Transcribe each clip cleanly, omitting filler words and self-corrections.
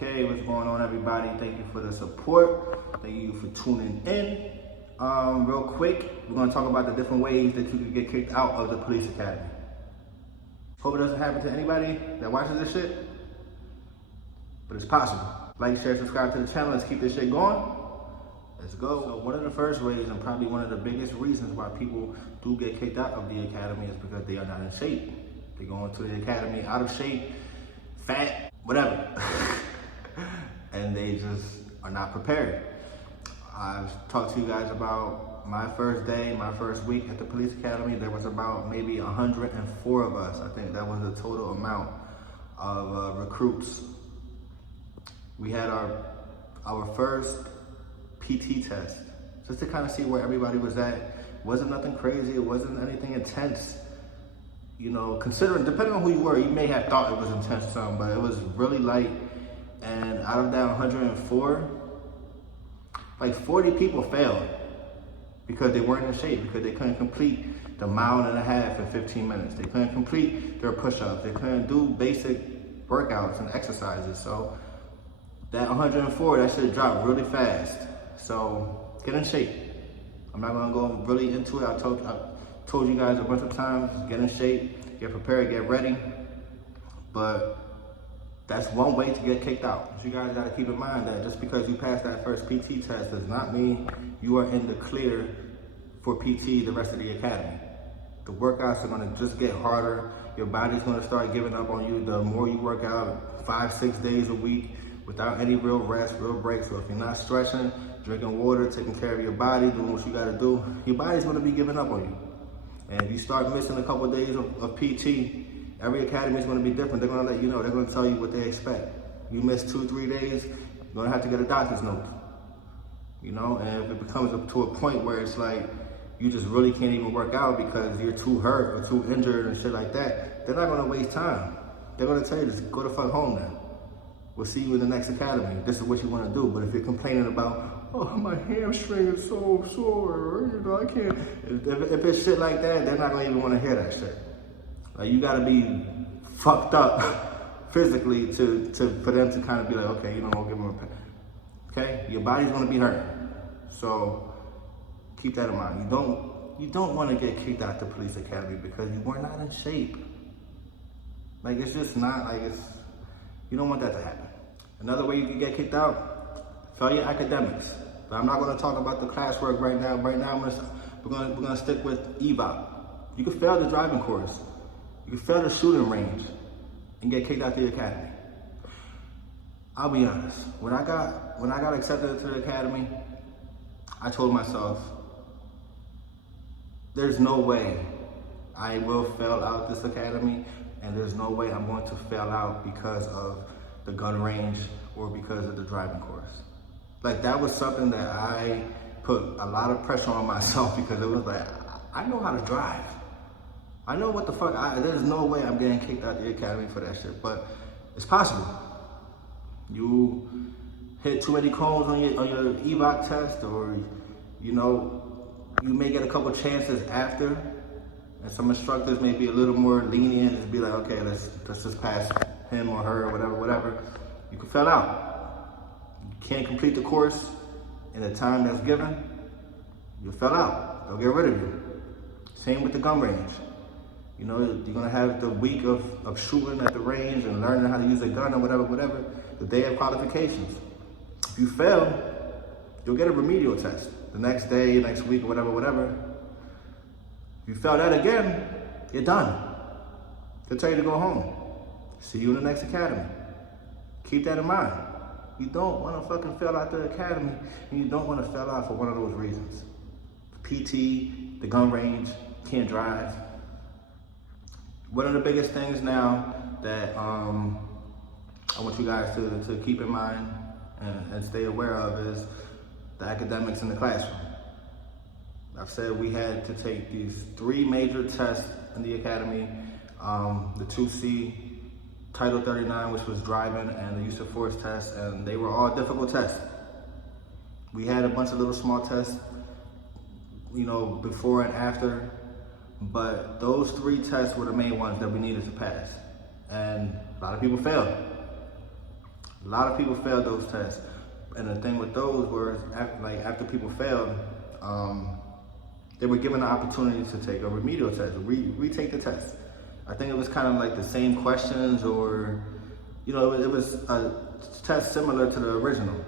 Okay, what's going on, everybody? Thank you for the support. Thank you for tuning in. Real quick, we're gonna talk about the different ways that you can get kicked out of the police academy. Hope it doesn't happen to anybody that watches this shit, but it's possible. Like, share, subscribe to the channel. Let's keep this shit going. Let's go. So one of the first ways, and probably one of the biggest reasons why people do get kicked out of the academy, is because they are not in shape. They go into the academy out of shape, fat, whatever. And they just are not prepared. I've talked to you guys about my first day, my first week at the police academy. There was about maybe 104 of us. I think that was the total amount of recruits. We had our first PT test, just to kind of see where everybody was at. It wasn't nothing crazy, it wasn't anything intense. You know, considering, depending on who you were, you may have thought it was intense or something, but it was really light. And out of that 104, like 40 people failed because they weren't in shape, because they couldn't complete the mile and a half in 15 minutes. They couldn't complete their push-ups. They couldn't do basic workouts and exercises. So that 104, that shit dropped really fast. So get in shape. I'm not gonna go really into it. I told you guys a bunch of times, get in shape, get prepared, get ready. But that's one way to get kicked out. You guys gotta keep in mind that just because you passed that first PT test does not mean you are in the clear for PT the rest of the academy. The workouts are gonna just get harder. Your body's gonna start giving up on you the more you work out, 5-6 days a week without any real rest, real breaks. So if you're not stretching, drinking water, taking care of your body, doing what you gotta do, your body's gonna be giving up on you. And if you start missing a couple of days of PT, every academy is going to be different. They're going to let you know. They're going to tell you what they expect. You miss 2-3 days, you're going to have to get a doctor's note. You know, and if it becomes up to a point where it's like you just really can't even work out because you're too hurt or too injured and shit like that, they're not going to waste time. They're going to tell you, just go the fuck home now. We'll see you in the next academy. This is what you want to do. But if you're complaining about, oh, my hamstring is so sore, you know, I can't. If it's shit like that, they're not going to even want to hear that shit. Like, you gotta be fucked up physically for them to kind of be like, okay, you know, we'll give them a pay. Okay? Your body's gonna be hurt. So keep that in mind. You don't want to get kicked out the police academy because you were not in shape. Like, it's just not, like, you don't want that to happen. Another way you can get kicked out, fail your academics. But I'm not gonna talk about the classwork right now. Right now, we're gonna stick with EVOP. You can fail the driving course. You can fail the shooting range and get kicked out the academy. I'll be honest, when I got accepted into the academy, I told myself, there's no way I will fail out this academy, and there's no way I'm going to fail out because of the gun range or because of the driving course. Like, that was something that I put a lot of pressure on myself because it was like, I know how to drive. I know what the fuck, there's no way I'm getting kicked out of the academy for that shit, but it's possible. You hit too many cones on your EVOC test, or, you know, you may get a couple chances after, and some instructors may be a little more lenient, just be like, okay, let's just pass him or her or whatever. You can fail out. You can't complete the course in the time that's given, you'll fail out. They'll get rid of you. Same with the gun range. You know, you're gonna have the week of shooting at the range and learning how to use a gun or whatever, the day of qualifications. If you fail, you'll get a remedial test the next day, next week, or whatever. If you fail that again, you're done. They'll tell you to go home. See you in the next academy. Keep that in mind. You don't wanna fucking fail out the academy, and you don't wanna fail out for one of those reasons. PT, the gun range, can't drive. One of the biggest things now that I want you guys to keep in mind and stay aware of is the academics in the classroom. I've said we had to take these 3 major tests in the academy, the 2C, Title 39, which was driving, and the use of force test, and they were all difficult tests. We had a bunch of little small tests, you know, before and after, but those 3 tests were the main ones that we needed to pass. And a lot of people failed. A lot of people failed those tests. And the thing with those was, after people failed, they were given the opportunity to take a remedial test, retake the test. I think it was kind of like the same questions, or, it was a test similar to the original.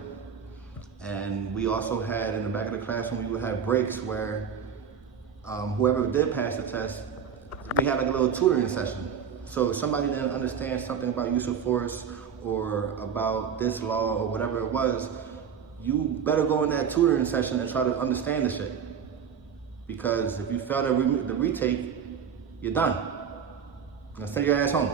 And we also had, in the back of the classroom, we would have breaks where whoever did pass the test, we had like a little tutoring session. So if somebody didn't understand something about use of force or about this law or whatever it was, you better go in that tutoring session and try to understand the shit. Because if you fail the retake, you're done. You're gonna send your ass home.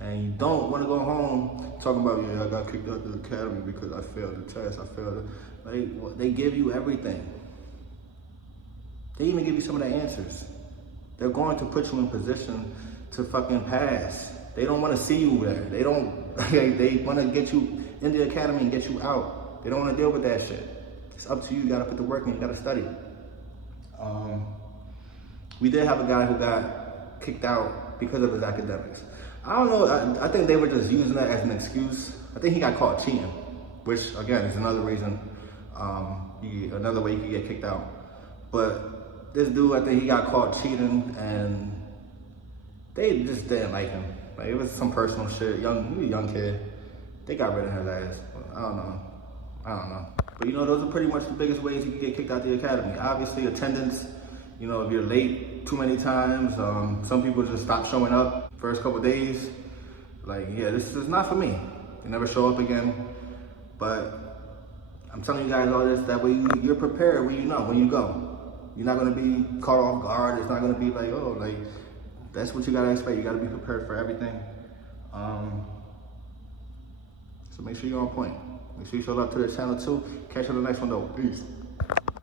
And you don't want to go home talking about, I got kicked out of the academy because I failed the test, they give you everything. They even give you some of the answers. They're going to put you in position to fucking pass. They don't want to see you there. They want to get you in the academy and get you out. They don't want to deal with that shit. It's up to you. You got to put the work in. You got to study. We did have a guy who got kicked out because of his academics. I don't know. I think they were just using that as an excuse. I think he got caught cheating, which again is another reason, another way you could get kicked out. But this dude, I think he got caught cheating, and they just didn't like him. Like, it was some personal shit. He was a young kid. They got rid of his ass. I don't know. But those are pretty much the biggest ways you can get kicked out the academy. Obviously, attendance. If you're late too many times, some people just stop showing up first couple days. Like, yeah, this is not for me. They never show up again. But I'm telling you guys all this, that way you're prepared when you go. You're not gonna be caught off guard. It's not gonna be like, oh, like, that's what you gotta expect. You gotta be prepared for everything. So make sure you're on point. Make sure you show up to the channel too. Catch you on the next one though. Peace.